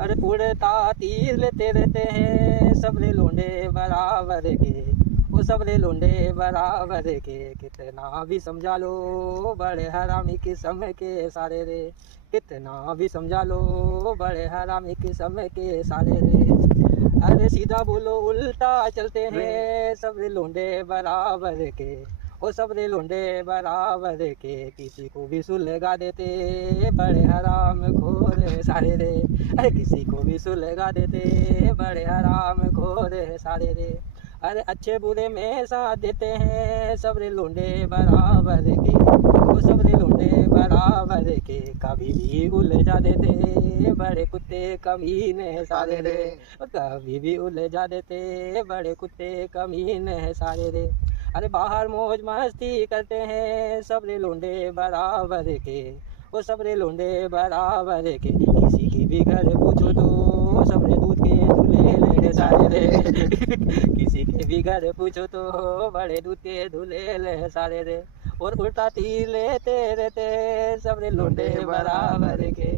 अरे उड़ता तीर लेते रहते हैं सबरे लोंडे बराबर के, वो सबरे लोंडे बराबर के। कितना भी समझा लो बड़े हरामी किस्म के सारे रे, कितना भी समझा लो बड़े हरामी किस्म के सारे रे। अरे सीधा बोलो उल्टा चलते हैं सबरे लोंडे बराबर के, वो सबरे लोंडे बराबर के। किसी को भी सुलगा देते बड़े हराम खोर सारे रे, अरे किसी को भी सुलगा देते बड़े हराम खोर सारे रे। अरे अच्छे बुरे में साथ देते हैं सबरे लोंडे बराबर के, वो सबरे लोंडे बराबर के। कभी भी उलझा देते बड़े कुत्ते कमीने सारे रे, कभी भी उलझा देते बड़े कुत्ते कमीने सारे रे। अरे बाहर मौज मस्ती करते हैं सबरे लोंडे बराबर के, वो सबरे लोंडे बराबर के। किसी की भी घर पूछो तो सबरे दूध के दूल्हे ले सारे रे किसी के भी घर पूछो तो बड़े दूध के दूल्हे ले सारे रे। और उल्टा तीर लेते रहते सबरे लोंडे बराबर के।